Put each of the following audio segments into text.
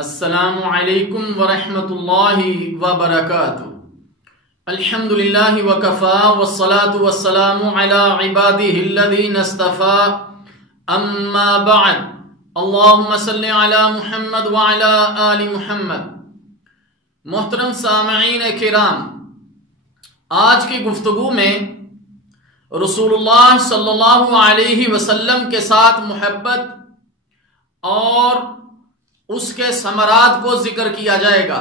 السلام علیکم ورحمۃ اللہ وبرکاتہ۔ الحمدللہ وکفا والصلاة والسلام علی عبادہ الذین اصطفیٰ، اما بعد، اللہم صلی علی محمد وعلی آل محمد۔ محترم سامعین کرام، آج کی گفتگو میں رسول اللہ صلی اللہ علیہ وسلم کے ساتھ محبت اور اس کے ثمرات کو ذکر کیا جائے گا۔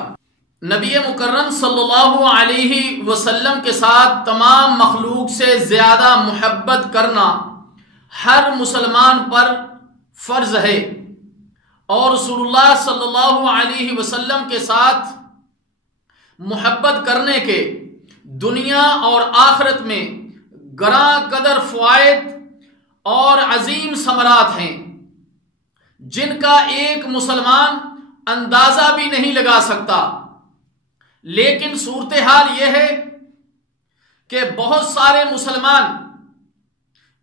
نبی مکرم صلی اللہ علیہ وسلم کے ساتھ تمام مخلوق سے زیادہ محبت کرنا ہر مسلمان پر فرض ہے، اور رسول اللہ صلی اللہ علیہ وسلم کے ساتھ محبت کرنے کے دنیا اور آخرت میں گراں قدر فوائد اور عظیم ثمرات ہیں، جن کا ایک مسلمان اندازہ بھی نہیں لگا سکتا۔ لیکن صورتحال یہ ہے کہ بہت سارے مسلمان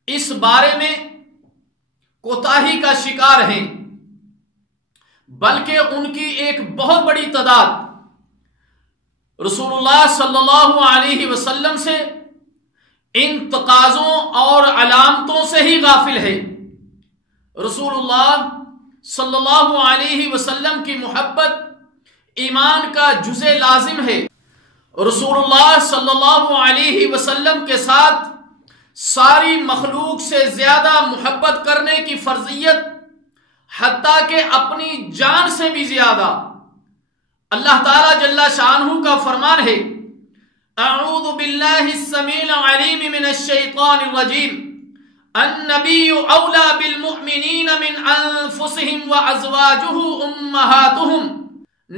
اس بارے میں کوتاہی کا شکار ہیں، بلکہ ان کی ایک بہت بڑی تعداد رسول اللہ صلی اللہ علیہ وسلم سے ان تقاضوں اور علامتوں سے ہی غافل ہے۔ رسول اللہ صلی اللہ علیہ وسلم کی محبت ایمان کا جزء لازم ہے۔ رسول اللہ صلی اللہ علیہ وسلم کے ساتھ ساری مخلوق سے زیادہ محبت کرنے کی فرضیت، حتیٰ کہ اپنی جان سے بھی زیادہ۔ اللہ تعالی جل شانہ کا فرمان ہے، اعوذ باللہ السمیع العلیم من الشیطان الرجیم، النبی اولا بالمؤمنین من انفسهم وازواجہ امہاتہم۔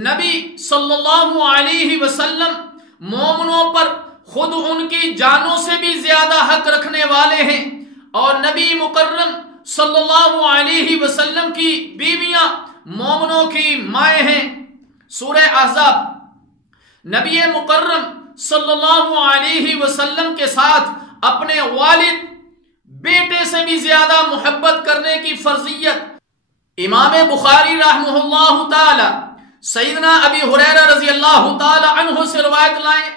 نبی صلی اللہ علیہ وسلم مومنوں پر خود ان کی جانوں سے بھی زیادہ حق رکھنے والے ہیں، اور نبی مکرم صلی اللہ علیہ وسلم کی بیویاں مومنوں کی مائیں ہیں۔ سورہ احزاب۔ نبی مکرم صلی اللہ علیہ وسلم کے ساتھ اپنے والد بیٹے سے بھی زیادہ محبت کرنے کی فرضیت۔ امام بخاری رحمہ اللہ تعالی سیدنا ابی ہریرہ رضی اللہ تعالی عنہ سے روایت لائیں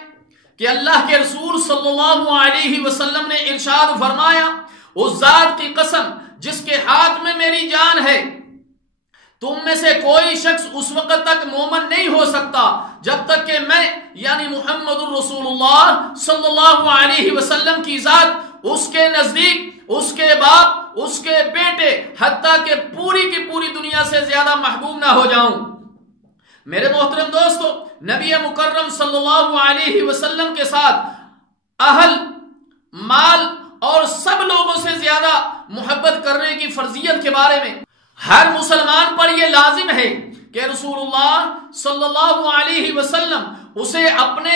کہ اللہ کے رسول صلی اللہ علیہ وسلم نے ارشاد فرمایا، اس ذات کی قسم جس کے ہاتھ میں میری جان ہے، تم میں سے کوئی شخص اس وقت تک مومن نہیں ہو سکتا جب تک کہ میں یعنی محمد الرسول اللہ صلی اللہ علیہ وسلم کی ذات اس کے نزدیک، اس کے باپ، اس کے بیٹے، حتیٰ کہ پوری کی پوری دنیا سے زیادہ محبوب نہ ہو جاؤں۔ میرے محترم دوستو، نبی مکرم صلی اللہ علیہ وسلم کے ساتھ اہل، مال اور سب لوگوں سے زیادہ محبت کرنے کی فرضیت کے بارے میں ہر مسلمان پر یہ لازم ہے کہ رسول اللہ صلی اللہ علیہ وسلم اسے اپنے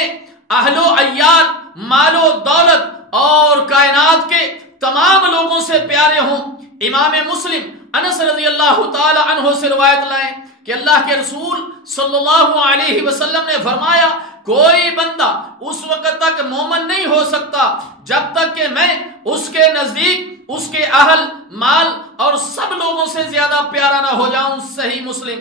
اہل و عیال، مال و دولت اور کائنات کے تمام لوگوں سے پیارے ہوں۔ امام مسلم انس رضی اللہ تعالی عنہ سے روایت لائیں کہ اللہ کے رسول صلی اللہ علیہ وسلم نے فرمایا، کوئی بندہ اس وقت تک مومن نہیں ہو سکتا جب تک کہ میں اس کے نزدیک، اس کے اہل، مال اور سب لوگوں سے زیادہ پیارا نہ ہو جاؤں۔ صحیح مسلم۔